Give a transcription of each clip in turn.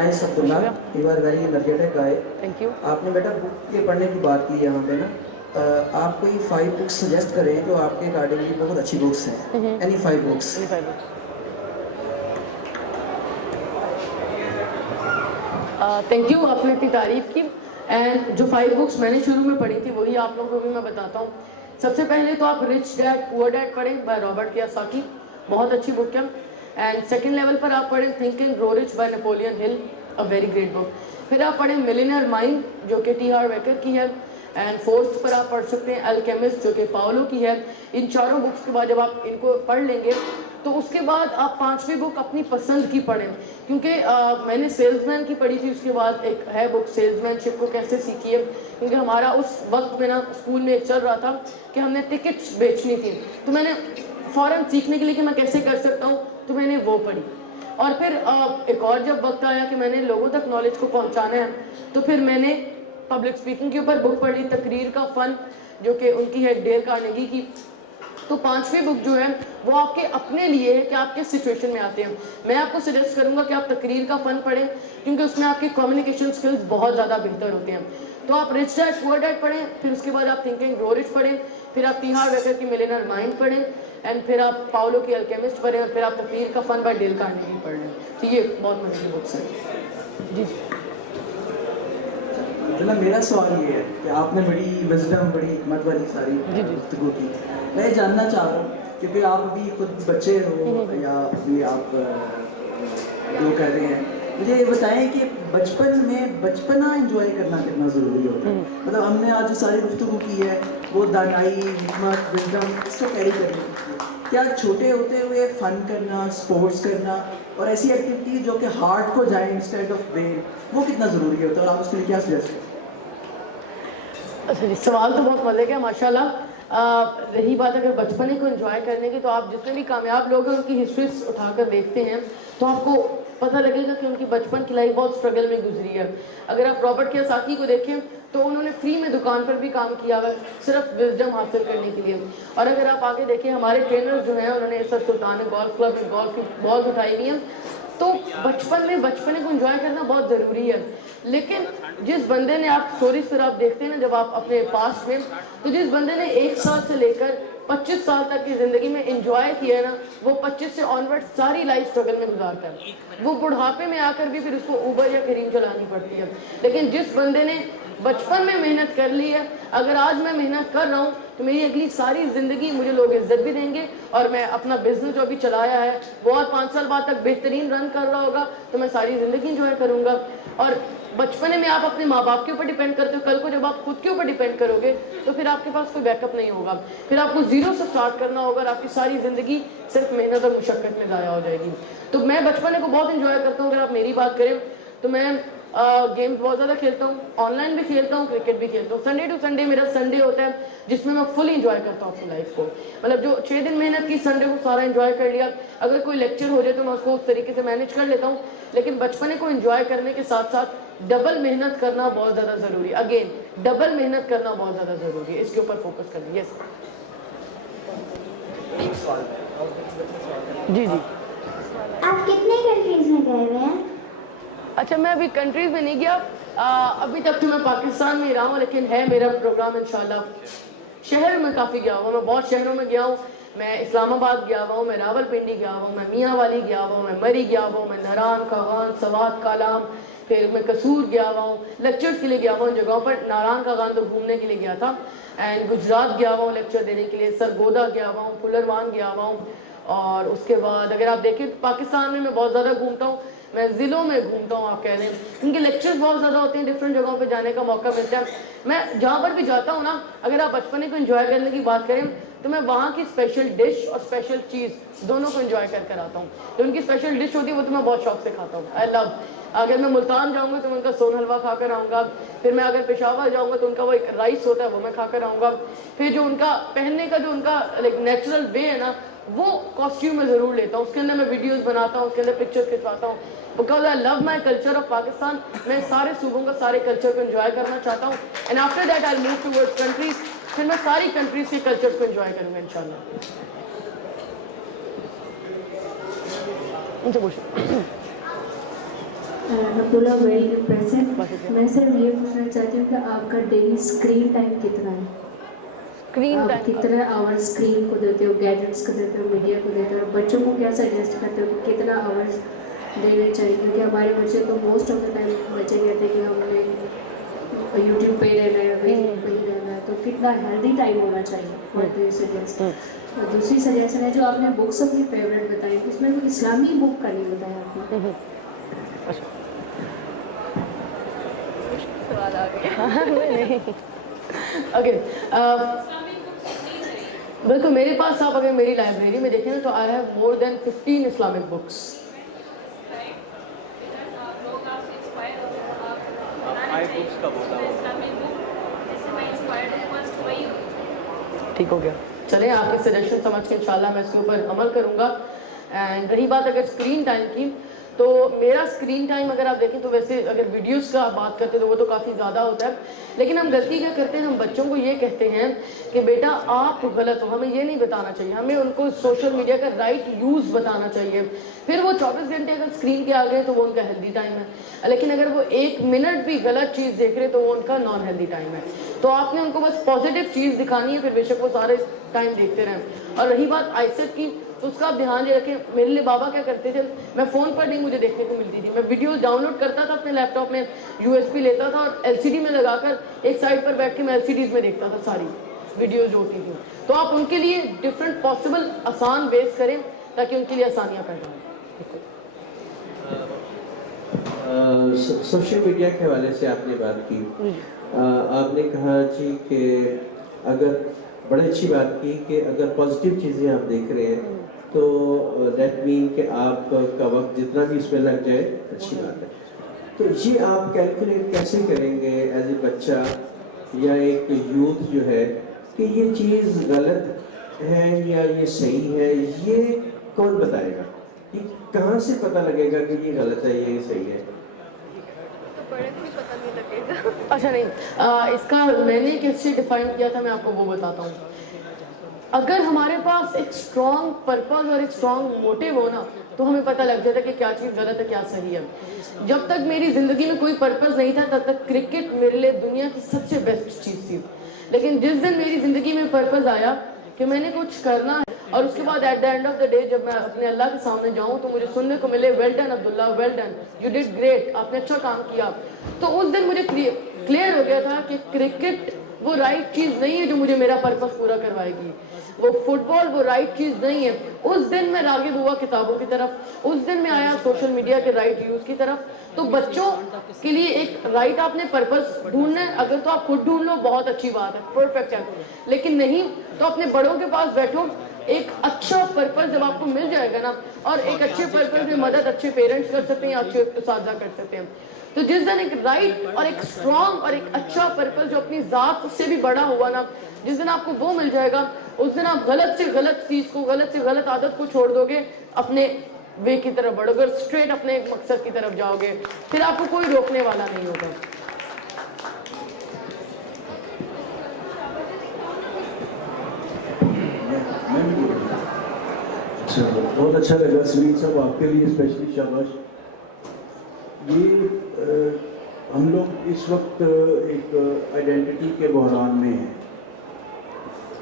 Nice Abdullah, you are very energetic guy. Thank you. आपने बेटा book के पढ़ने की बात की यहाँ पे ना, आप कोई 5 बुक्स सजेस्ट करें जो आपके अकॉर्डिंगली बहुत अच्छी बुक्स हैं, एनी 5 बुक्स। थैंक यू, आपने इतनी तारीफ़ की। एंड जो 5 बुक्स मैंने शुरू में पढ़ी थी वही आप लोगों को भी मैं बताता हूँ। सबसे पहले तो आप रिच डैड पुअर डैड पढ़ें बाय रॉबर्ट कियोसाकी, बहुत अच्छी बुक है। एंड सेकंड लेवल पर आप पढ़ें think and grow rich by Napoleon Hill, a very great book. फिर आप पढ़ें मिलियनेयर माइंड जो कि टी हार्व एकर की है। एंड फोर्थ पर आप पढ़ सकते हैं अल्केमिस्ट जो कि पाओलो की है। इन चारों बुक्स के बाद जब आप इनको पढ़ लेंगे तो उसके बाद आप 5वीं बुक अपनी पसंद की पढ़ें, क्योंकि मैंने सेल्समैन की पढ़ी थी, उसके बाद एक है बुक सेल्समैनशिप को कैसे सीखी है, क्योंकि हमारा उस वक्त में ना स्कूल में एक चल रहा था कि हमने टिकट्स बेचनी थी, तो मैंने फ़ौरन सीखने के लिए कि मैं कैसे कर सकता हूँ तो मैंने वो पढ़ी। और फिर एक और जब वक्त आया कि मैंने लोगों तक नॉलेज को पहुँचाना है तो फिर मैंने पब्लिक स्पीकिंग के ऊपर बुक पढ़ी, तकरीर का फ़न, जो कि उनकी है डेल कार्नेगी की। तो 5वीं बुक जो है वो आपके अपने लिए है कि आप किस सिचुएशन में आते हैं। मैं आपको सजेस्ट करूंगा कि आप तकरीर का फ़न पढ़ें, क्योंकि उसमें आपके कम्युनिकेशन स्किल्स बहुत ज़्यादा बेहतर होते हैं। तो आप रिच डैड पुअर डैड पढ़ें, फिर उसके बाद आप थिंक एंड ग्रो रिच पढ़ें, फिर आप टी हार्व एकर की मिलियनेयर माइंड पढ़ें, एंड फिर आप पाओलो की अल्केमिस्ट पढ़ें, और फिर आप तकरीर का फ़न बाय डेल कार्नेगी पढ़ लें। तो ये बहुत मजे की बुक्स हैं जी। मतलब मेरा सवाल ये है कि आपने बड़ी विजडम, बड़ी हिकमत वाली सारी गुफ्तगू की। मैं जानना चाह रहा हूँ, क्योंकि आप अभी खुद बच्चे हो या अभी आप जो कह रहे हैं, मुझे ये बताएं कि बचपन में बचपना एंजॉय करना कितना ज़रूरी होता है। मतलब हमने आज जो सारी गुफ्तगू की है वो दानाई, हिकमत, विजडम, इसको कैरी करने की, क्या छोटे होते हुए फ़न करना, स्पोर्ट्स करना और ऐसी एक्टिविटी जो कि हार्ट को जाए इंस्टेड ऑफ ब्रेन, वो कितना ज़रूरी होता है, और आप उसके लिए क्या सजेस्ट करें? अच्छा, सवाल तो बहुत मज़े का है माशाल्लाह। रही बात अगर बचपने को एंजॉय करने की, तो आप जितने भी कामयाब लोग हैं उनकी हिस्ट्रीज उठाकर देखते हैं तो आपको पता लगेगा कि उनकी बचपन की लाइफ बहुत स्ट्रगल में गुजरी है। अगर आप रॉबर्ट कियोसाकी को देखें तो उन्होंने फ्री में दुकान पर भी काम किया हुआ सिर्फ विजडम हासिल करने के लिए। और अगर आप आगे देखें हमारे ट्रेनर्स जो हैं उन्होंने सर सुल्तान गोल्फ क्लब में गोल्फ की बॉल उठाई हुई है। तो बचपन में बचपने को एंजॉय करना बहुत ज़रूरी है। लेकिन जिस बंदे ने, आप स्टोरीज पर आप देखते हैं ना जब आप अपने पास्ट में, तो जिस बंदे ने 1 साल से लेकर 25 साल तक की ज़िंदगी में एंजॉय किया है ना, वो 25 से ऑनवर्ड सारी लाइफ स्ट्रगल में गुजारता है। वो बुढ़ापे में आकर भी फिर उसको उबर या करीम चलानी पड़ती है। लेकिन जिस बंदे ने बचपन में मेहनत कर ली है, अगर आज मैं मेहनत कर रहा हूँ तो मेरी अगली सारी ज़िंदगी मुझे लोग इज्जत भी देंगे, और मैं अपना बिजनेस जो अभी चलाया है वो और 5 साल बाद तक बेहतरीन रन कर रहा होगा, तो मैं सारी ज़िंदगी इंजॉय करूँगा। और बचपने में आप अपने माँ बाप के ऊपर डिपेंड करते हो, कल को जब आप खुद के ऊपर डिपेंड करोगे तो फिर आपके पास कोई बैकअप नहीं होगा, फिर आपको ज़ीरो से स्टार्ट करना होगा और आपकी सारी ज़िंदगी सिर्फ मेहनत और मुशक्क़त में ज़ाया हो जाएगी। तो मैं बचपने को बहुत इंजॉय करता हूँ। अगर आप मेरी बात करें तो मैं गेम्स बहुत ज़्यादा खेलता हूँ, ऑनलाइन भी खेलता हूँ, क्रिकेट भी खेलता हूँ। संडे टू संडे मेरा संडे होता है जिसमें मैं फुल इंजॉय करता हूँ अपनी लाइफ को। मतलब जो 6 दिन मेहनत की, संडे को सारा इंजॉय कर लिया। अगर कोई लेक्चर हो जाए तो मैं उसको उस तरीके से मैनेज कर लेता हूँ। लेकिन बचपने को इंजॉय करने के साथ साथ डबल मेहनत करना बहुत ज़्यादा ज़रूरी है। अगेन डबल मेहनत करना बहुत ज़्यादा ज़रूरी है, इसके ऊपर फोकस करना। यस जी जी। आप कितने कंट्रीज में गए हुए हैं? अच्छा, मैं अभी कंट्रीज़ में नहीं गया, अभी तक तो मैं पाकिस्तान में रहा हूँ, लेकिन है मेरा प्रोग्राम इंशाल्लाह। शहर में काफ़ी गया हुआ, मैं बहुत शहरों में गया हूँ। मैं इस्लामाबाद गया हुआ हूँ, मैं रावलपिंडी गया हुआ हूँ, मैं मियाँ वाली गया हुआ हूँ, मैं मरी गया हुआ हूँ, मैं नारान, कागान, सवात, कालाम, फिर मैं कसूर गया हुआ हूँ, लेक्चर्स के लिए गया हुआ हूँ जगहों पर। नारान कागान तो घूमने के लिए गया था, एंड गुजरात गया हुआ हूँ लेक्चर देने के लिए, सरगोदा गया हुआ हूँ, पुलरवान गया हुआ हूँ। और उसके बाद अगर आप देखें तो पाकिस्तान में मैं बहुत ज़्यादा घूमता हूँ, मैं ज़िलों में घूमता हूँ। आप कह रहे हैं उनके लेक्चर्स बहुत ज़्यादा होते हैं, डिफरेंट जगहों पे जाने का मौका मिलता है। मैं जहाँ पर भी जाता हूँ ना, अगर आप बचपने को एंजॉय करने की बात करें तो मैं वहाँ की स्पेशल डिश और स्पेशल चीज़ दोनों को एंजॉय कर आता हूँ। तो उनकी स्पेशल डिश होती है वो तो मैं बहुत शौक से खाता हूँ। आई लव, अगर मैं मुल्तान जाऊँगा तो मैं उनका सोन हलवा खा कर आऊँगा। फिर मैं अगर पेशावर जाऊँगा तो उनका वो एक राइस होता है वो मैं खा कर आऊँगा। फिर जो उनका पहनने का जो उनका लाइक नेचुरल वे है ना, वो कॉस्ट्यूम में ज़रूर लेता हूँ, उसके अंदर मैं वीडियोस बनाता हूँ, उसके अंदर पिक्चर खिंचवाता हूँ। Because I love my culture of Pakistan. मैं सारे सूबों का सारे कल्चर को एंजॉय करना चाहता हूँ, and after that I move towards countries. फिर मैं सारी कंट्रीज के कल्चर को एंजॉय करूँगा इंशाल्लाह। उनसे पूछो। Abdullah very impressive. मैं सिर्फ ये पूछना चाहती हूँ कि आपका डेली स्क्रीन टाइम कितना है? स्क्रीन आप टाइम कितना आवर्स स्क्रीन को देते हो, गैजेट्स को देते हो, मीडिया को देते हो? बच्चों को क्या सजेस्ट करते हो कि कितना आवर्स देने चाहिए? क्योंकि हमारे बच्चे तो मोस्ट ऑफ द टाइम बच्चे कहते हैं कि हमने यूट्यूब पे रहना है, फेसबुक पे ही रहना है, तो कितना हेल्दी टाइम होना चाहिए? What do you suggest? और दूसरी सजेशन है, जो आपने बुक्स अपनी फेवरेट बताई, उसमें कोई इस्लामी बुक का नहीं बताया आपने। सवाल आ गया। ओके, बिल्कुल मेरे पास आप अगर मेरी लाइब्रेरी में देखें ना तो I have more than 15 Islamic books. ठीक हो गया, चले आपके सजेशन समझ के इंशाल्लाह मैं इसके ऊपर अमल करूँगा। एंड रही बात अगर स्क्रीन टाइम की, तो मेरा स्क्रीन टाइम अगर आप देखें तो वैसे अगर वीडियोस का बात करते हैं तो वो तो काफ़ी ज़्यादा होता है, लेकिन हम गलती क्या करते हैं, हम बच्चों को ये कहते हैं कि बेटा आप गलत हो। हमें ये नहीं बताना चाहिए, हमें उनको सोशल मीडिया का राइट यूज़ बताना चाहिए। फिर वो 24 घंटे अगर स्क्रीन के आ गए तो वो उनका हेल्दी टाइम है, लेकिन अगर वो 1 मिनट भी गलत चीज़ देख रहे तो वो उनका नॉन हेल्दी टाइम है। तो आपने उनको बस पॉजिटिव चीज़ दिखानी है, फिर बेशक वो सारे टाइम देखते रहें। और रही बात आइसेट की, तो उसका आप ध्यान ये रखें। मेरे लिए बाबा क्या करते थे, मैं फ़ोन पर नहीं मुझे देखने को मिलती थी, मैं वीडियो डाउनलोड करता था अपने लैपटॉप में, USB लेता था और LCD में लगाकर एक साइड पर बैठ के मैं LCDs में देखता था सारी वीडियोज़ जो होती थी। तो आप उनके लिए डिफरेंट पॉसिबल आसान वेज करें ताकि उनके लिए आसानियाँ पैदा हों। सोशल मीडिया के हवाले से आपने बात की, आपने कहा जी कि अगर बड़ी अच्छी बात की कि अगर पॉजिटिव चीज़ें आप देख रहे हैं तो दैट मीन कि आपका वक्त जितना भी इसमें लग जाए अच्छी बात है। तो ये आप कैलकुलेट कैसे करेंगे एज ए बच्चा या एक यूथ जो है कि ये चीज़ गलत है या ये सही है, ये कौन बताएगा? ये कहाँ से पता लगेगा कि ये गलत है ये सही है? अच्छा नहीं, इसका मैंने कैसे डिफाइन किया था मैं आपको वो बताता हूँ। अगर हमारे पास एक स्ट्रॉन्ग पर्पस और एक स्ट्रॉन्ग मोटिव हो ना तो हमें पता लग जाता है कि क्या चीज़ गलत है क्या सही है। जब तक मेरी ज़िंदगी में कोई पर्पस नहीं था तब तक क्रिकेट मेरे लिए दुनिया की सबसे बेस्ट चीज़ थी, लेकिन जिस दिन मेरी ज़िंदगी में पर्पस आया कि मैंने कुछ करना है और उसके बाद at the end of the day जब मैं अपने अल्लाह के सामने जाऊं तो मुझे सुनने को मिले well done Abdullah, well done, you did great, आपने अच्छा काम किया, तो उस दिन मुझे क्लियर हो गया था कि क्रिकेट वो राइट चीज़ नहीं है जो मुझे मेरा पर्पस पूरा करवाएगी, वो फुटबॉल वो राइट चीज़ नहीं है। उस दिन मैं रागिब हुआ किताबों की तरफ, उस दिन मैं आया सोशल मीडिया के राइट यूज़ की तरफ। तो बच्चों के लिए एक राइट आपने पर्पस ढूंढना है, अगर तो आप खुद ढूंढ लो बहुत अच्छी बात है, परफेक्ट है, लेकिन नहीं तो अपने बड़ों के पास बैठो। एक अच्छा पर्पस जब आपको मिल जाएगा ना, और एक अच्छे पर्पस में मदद अच्छे पेरेंट्स कर सकते हैं या अच्छे उस्तादा कर सकते हैं। तो जिस दिन एक राइट और एक स्ट्रॉन्ग और एक अच्छा पर्पस जो अपनी ज़ात से भी बड़ा हुआ ना, जिस दिन आपको वो मिल जाएगा उस दिन आप गलत से गलत चीज़ को, गलत से गलत आदत को छोड़ दोगे, अपने वे की तरफ बढ़ोगे, स्ट्रेट अपने एक मकसद की तरफ जाओगे, फिर आपको कोई रोकने वाला नहीं होगा। अच्छा, बहुत अच्छा लगा सलीम साहब, आपके लिए स्पेशली शाबाश। ये हम लोग इस वक्त एक आइडेंटिटी के बहरान में हैं।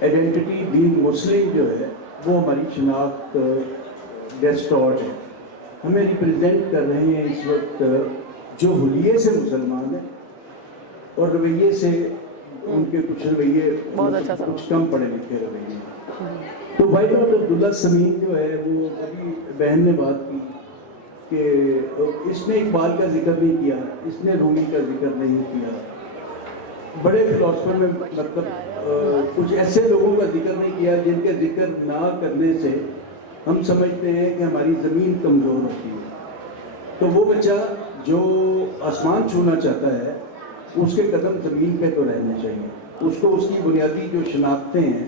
आइडेंटिटी बीइंग मुस्लिम जो है वो हमारी शनाख्त डिस्टॉर्ट है। हमें रिप्रेजेंट कर रहे हैं इस वक्त जो हुलिये से मुसलमान हैं और रवैये से उनके कुछ रवैये कुछ कम पढ़े लिखे रवैये। तो भाई अब्दुल्ला समीन जो है वो अभी बहन ने बात की कि इसने इकबाल का जिक्र नहीं किया, इसने रूमी का जिक्र नहीं किया। बड़े फिलोसफर में मतलब कुछ ऐसे लोगों का जिक्र नहीं किया जिनके जिक्र ना करने से हम समझते हैं कि हमारी ज़मीन कमज़ोर होती है। तो वो बच्चा जो आसमान छूना चाहता है उसके कदम ज़मीन पे तो रहने चाहिए, उसको उसकी बुनियादी जो शनाख्तें हैं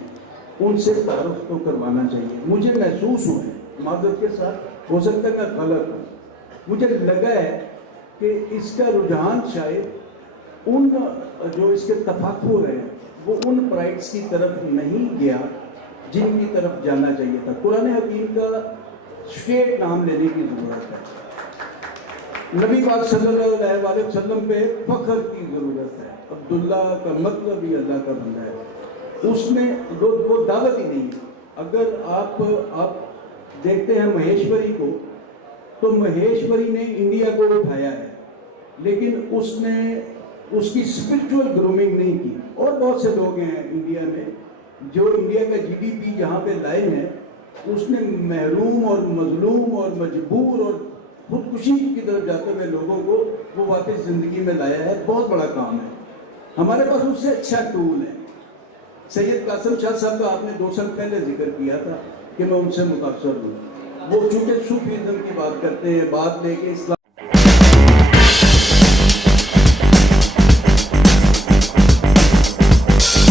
उनसे तारुफ तो करवाना चाहिए। मुझे महसूस हुआ है मादर के साथ, हो सकता है मैं गलत हूँ, मुझे लगा है कि इसका रुझान शायद उन जो इसके तफाकुर हैं वो उन प्राइड्स की तरफ नहीं गया जिनकी तरफ जाना चाहिए था। कुरान हकीम का स्ट्रेट नाम लेने की ज़रूरत है। नबी पाक सल्लल्लाहु अलैहि वसल्लम पे फख्र की ज़रूरत है। अब्दुल्ला का मतलब ही अल्लाह का बंदा है, उसमें वो दावत ही नहीं है। अगर आप देखते हैं महेश्वरी को, तो महेश्वरी ने इंडिया को उठाया है, लेकिन उसने उसकी स्पिरिचुअल ग्रूमिंग नहीं की। और बहुत से लोग हैं इंडिया में जो इंडिया का जीडीपी जहाँ पे लाए हैं, उसने महरूम और मजलूम और मजबूर और खुदकुशी की तरफ जाते हुए लोगों को वो वापस ज़िंदगी में लाया है। बहुत बड़ा काम है, हमारे पास उससे अच्छा टूल है। सैयद कासिम शाह साहब का आपने 2 साल पहले जिक्र किया था कि मैं उनसे मुतासर हूँ। वो चूँकि सूफीज़्म की बात करते हैं, बात लेके इस्लाम